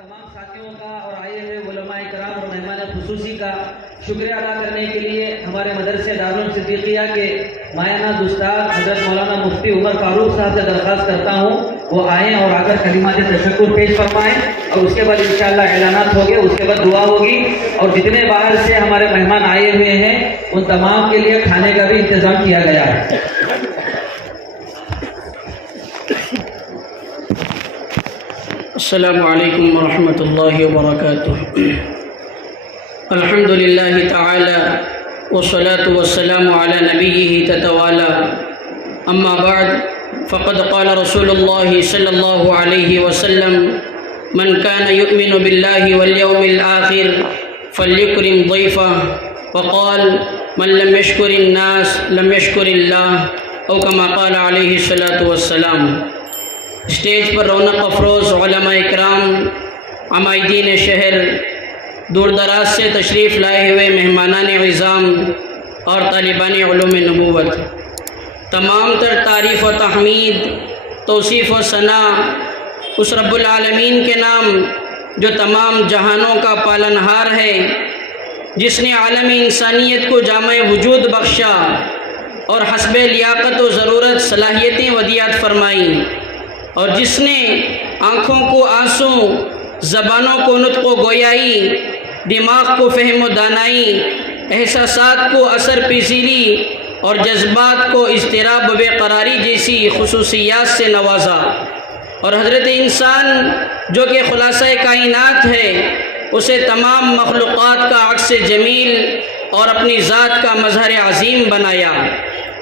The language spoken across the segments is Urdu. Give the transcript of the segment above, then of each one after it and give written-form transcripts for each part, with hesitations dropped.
تمام ساتھیوں کا اور آئے ہوئے علماء کرام اور مہمان خصوصی کا شکریہ ادا کرنے کے لیے ہمارے مدرسے دارالصدیقیہ کے مایہ ناز استاد حضرت مولانا مفتی عمر فاروق صاحب سے درخواست کرتا ہوں وہ آئیں اور آ کر کلمات تشکر پیش فرمائیں، اور اس کے بعد انشاءاللہ اعلانات ہوگے، اس کے بعد دعا ہوگی، اور جتنے باہر سے ہمارے مہمان آئے ہوئے ہیں ان تمام کے لیے کھانے کا بھی انتظام کیا گیا ہے۔ السلام علیکم ورحمۃ اللہ وبرکاتہ۔ الحمد للہ تعالی والصلاة والسلام علی نبیہ تتوالى، اما بعد فقد قال رسول اللہ صلی اللہ علیہ وسلم من كان يؤمن باللہ والیوم الآخر فلیکرم ضیفہ، وقال من لم يشکر الناس لم يشکر اللہ، او کما قال علیہ الصلاۃ والسلام۔ اسٹیج پر رونق افروز علماء اکرام، عمائدین شہر، دور دراز سے تشریف لائے ہوئے مہمانان عظام اور طالبان علوم نبوت، تمام تر تعریف و تحمید، توصیف و ثنا اس رب العالمین کے نام جو تمام جہانوں کا پالنہار ہے، جس نے عالم انسانیت کو جامع وجود بخشا اور حسب لیاقت و ضرورت صلاحیتیں ودیعت فرمائیں، اور جس نے آنکھوں کو آنسو، زبانوں کو نطق و گویائی، دماغ کو فہم و دانائی، احساسات کو اثر پذیری اور جذبات کو اضطراب و بے قراری جیسی خصوصیات سے نوازا، اور حضرت انسان جو کہ خلاصہ کائنات ہے اسے تمام مخلوقات کا عکس جمیل اور اپنی ذات کا مظہر عظیم بنایا۔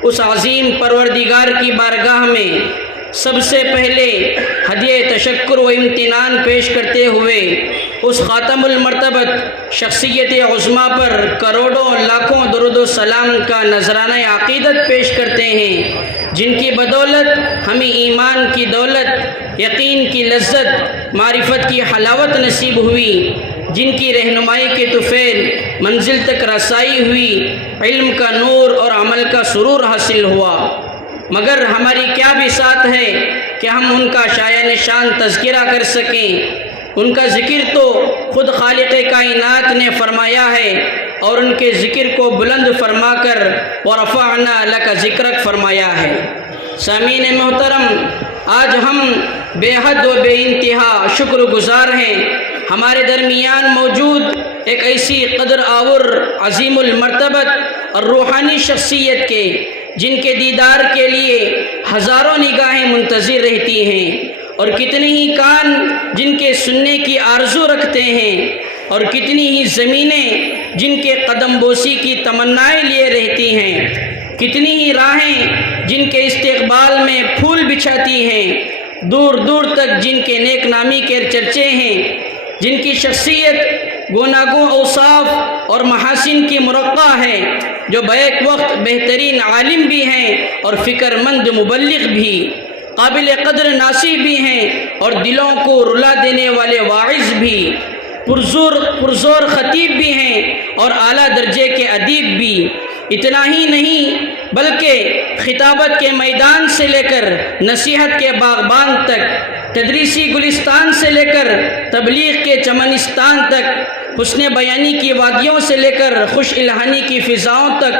اس عظیم پروردگار کی بارگاہ میں سب سے پہلے ہدیہ تشکر و امتنان پیش کرتے ہوئے اس خاتم المرتبت شخصیت عظمیٰ پر کروڑوں لاکھوں درود و سلام کا نذرانہ عقیدت پیش کرتے ہیں، جن کی بدولت ہمیں ایمان کی دولت، یقین کی لذت، معرفت کی حلاوت نصیب ہوئی، جن کی رہنمائی کے طفیل منزل تک رسائی ہوئی، علم کا نور اور عمل کا سرور حاصل ہوا۔ مگر ہماری کیا بساط ہے کہ ہم ان کا شایان شان تذکرہ کر سکیں۔ ان کا ذکر تو خود خالق کائنات نے فرمایا ہے، اور ان کے ذکر کو بلند فرما کر وَرَفَعْنَا لَكَ ذِكْرَكَ فرمایا ہے۔ سامعین محترم، آج ہم بے حد و بے انتہا شکر گزار ہیں ہمارے درمیان موجود ایک ایسی قدر آور عظیم المرتبت اور روحانی شخصیت کے، جن کے دیدار کے لیے ہزاروں نگاہیں منتظر رہتی ہیں، اور کتنے ہی کان جن کے سننے کی آرزو رکھتے ہیں، اور کتنی ہی زمینیں جن کے قدم بوسی کی تمنائیں لیے رہتی ہیں، کتنی ہی راہیں جن کے استقبال میں پھول بچھاتی ہیں، دور دور تک جن کے نیک نامی کے چرچے ہیں، جن کی شخصیت گوناگوں اوصاف اور محاسن کی مرقع ہے، جو بیک وقت بہترین عالم بھی ہیں اور فکر مند مبلغ بھی، قابل قدر ناصح بھی ہیں اور دلوں کو رلا دینے والے واعظ بھی، پرزور خطیب بھی ہیں اور اعلیٰ درجے کے ادیب بھی۔ اتنا ہی نہیں بلکہ خطابت کے میدان سے لے کر نصیحت کے باغبان تک، تدریسی گلستان سے لے کر تبلیغ کے چمنستان تک، حسن بیانی کی وادیوں سے لے کر خوش الہانی کی فضاؤں تک،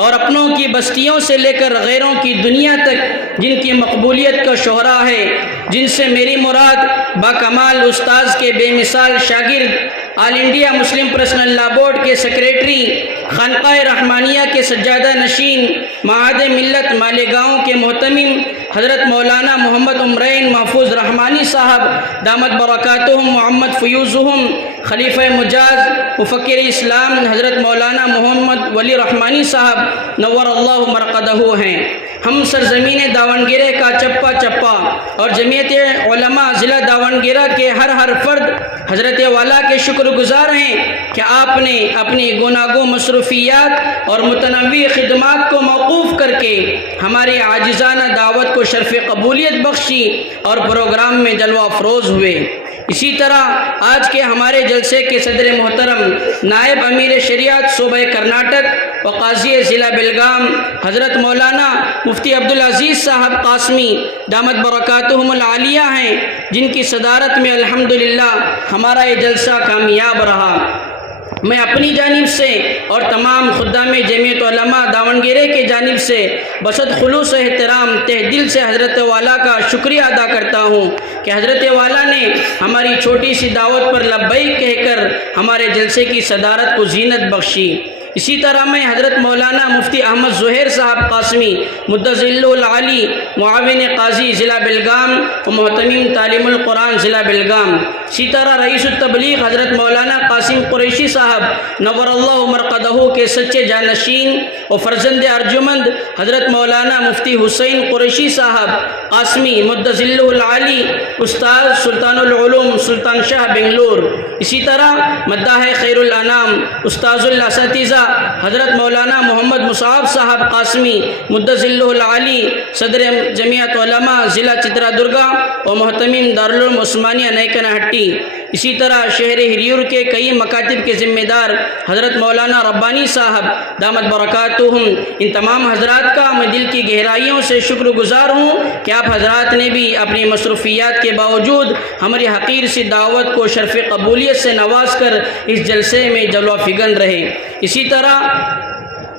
اور اپنوں کی بستیوں سے لے کر غیروں کی دنیا تک، جن کی مقبولیت کا شہرا ہے، جن سے میری مراد باکمال استاذ کے بے مثال شاگرد، آل انڈیا مسلم پرسنل لا بورڈ کے سیکریٹری، خانقاہ رحمانیہ کے سجادہ نشین، معہد ملت مالیگاؤں کے محتمم حضرت مولانا محمد عمرین محفوظ رحمانی صاحب دامت برکاتہم محمد فیوزہم، خلیفہ مجاز مفکر اسلام حضرت مولانا محمد ولی رحمانی صاحب نور اللہ مرقدہ ہیں۔ ہم سرزمین داونگیرے کا چپا چپا اور جمعیت علماء ضلع داونگیرہ کے ہر فرد حضرت والا کے شکر گزار ہیں کہ آپ نے اپنی گوناگوں مصروفیات اور متنوع خدمات کو موقوف کر کے ہماری عاجزانہ دعوت کو شرف قبولیت بخشی اور پروگرام میں جلوہ افروز ہوئے۔ اسی طرح آج کے ہمارے جلسے کے صدر محترم نائب امیر شریعت صوبہ کرناٹک و قاضی ضلع بلگام حضرت مولانا مفتی عبدالعزیز صاحب قاسمی دامت برکاتہم العالیہ ہیں، جن کی صدارت میں الحمدللہ ہمارا یہ جلسہ کامیاب رہا۔ میں اپنی جانب سے اور تمام خدام جمعیت علماء داونگیرے کے جانب سے بسط خلوص و احترام تہ دل سے حضرت والا کا شکریہ ادا کرتا ہوں کہ حضرت والا نے ہماری چھوٹی سی دعوت پر لبیک کہہ کر ہمارے جلسے کی صدارت کو زینت بخشی۔ اسی طرح میں حضرت مولانا مفتی احمد زہیر صاحب قاسمی مدظلہ العالی معاون قاضی ضلع بلگام و محتمم تعلیم القرآن ضلع بلگام، اسی طرح رئیس التبلیغ حضرت مولانا قاسم قریشی صاحب نور اللہ مرقدہ کے سچے جانشین و فرزند ارجمند حضرت مولانا مفتی حسین قریشی صاحب قاسمی مدظلہ العالی استاد سلطان العلوم سلطان شاہ بنگلور، اسی طرح مداح خیر الانام استاذ الاساتذہ حضرت مولانا محمد مصعب صاحب قاسمی مدظلہ العالی صدر جمعیت علماء ضلع چترا درگا و محتمم دارالعلوم عثمانیہ نیکن ہٹی، اسی طرح شہر ہریور کے کئی مکاتب کے ذمہ دار حضرت مولانا ربانی صاحب دامت برکاتہم، ان تمام حضرات کا میں دل کی گہرائیوں سے شکر گزار ہوں کہ آپ حضرات نے بھی اپنی مصروفیات کے باوجود ہماری حقیر سی دعوت کو شرف قبولیت سے نواز کر اس جلسے میں جلوہ فگن رہے۔ اسی طرح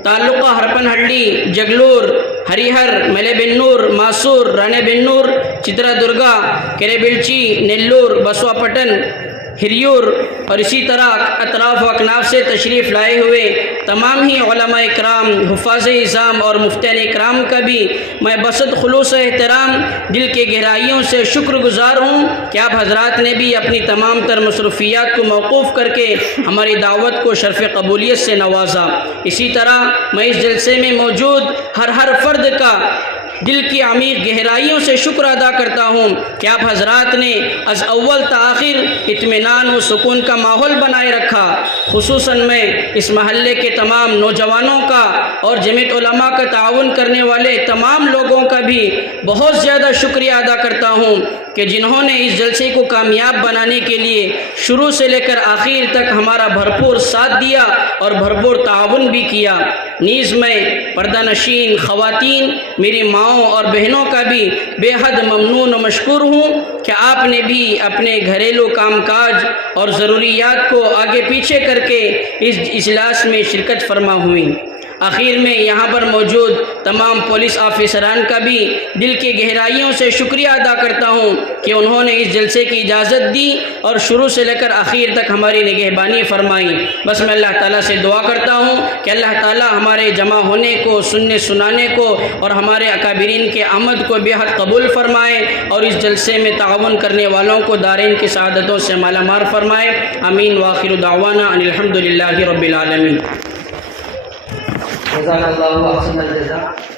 تعلقہ ہرپن ہڈی، جگلور، ہریہر، ملے بنور، ماسور، رانے بنور، چترا درگا، کرے بلچی، نیلور، بسوا پٹن، ہریور اور اسی طرح اطراف و اکناف سے تشریف لائے ہوئے تمام ہی علماء اکرام، حفاظ اعظام اور مفتیان اکرام کا بھی میں بسط خلوص و احترام دل کے گہرائیوں سے شکر گزار ہوں کہ آپ حضرات نے بھی اپنی تمام تر مصروفیات کو موقوف کر کے ہماری دعوت کو شرف قبولیت سے نوازا۔ اسی طرح میں اس جلسے میں موجود ہر فرد کا دل کی عمیق گہرائیوں سے شکر ادا کرتا ہوں کہ آپ حضرات نے از اول تا آخر اطمینان و سکون کا ماحول بنائے رکھا۔ خصوصاً میں اس محلے کے تمام نوجوانوں کا اور جمعیت علماء کا تعاون کرنے والے تمام لوگوں کا بھی بہت زیادہ شکریہ ادا کرتا ہوں کہ جنہوں نے اس جلسے کو کامیاب بنانے کے لیے شروع سے لے کر آخر تک ہمارا بھرپور ساتھ دیا اور بھرپور تعاون بھی کیا۔ نیز میں پردہ نشین خواتین، میری ماؤں اور بہنوں کا بھی بے حد ممنون و مشکور ہوں کہ آپ نے بھی اپنے گھریلو کام کاج اور ضروریات کو آگے پیچھے کر کے اس اجلاس میں شرکت فرما ہوئیں۔ آخر میں یہاں پر موجود تمام پولیس آفیسران کا بھی دل کی گہرائیوں سے شکریہ ادا کرتا ہوں کہ انہوں نے اس جلسے کی اجازت دی اور شروع سے لے کر آخر تک ہماری نگہبانی فرمائی۔ بس میں اللہ تعالیٰ سے دعا کرتا ہوں کہ اللہ تعالیٰ ہمارے جمع ہونے کو، سننے سنانے کو اور ہمارے اکابرین کے آمد کو بے حد قبول فرمائے اور اس جلسے میں تعاون کرنے والوں کو دارین کی سعادتوں سے مالا مال فرمائے۔ آمین وآخر دعوانا ان الحمدللہ رب العالمین۔ جزاک اللہ احسن الجزاء۔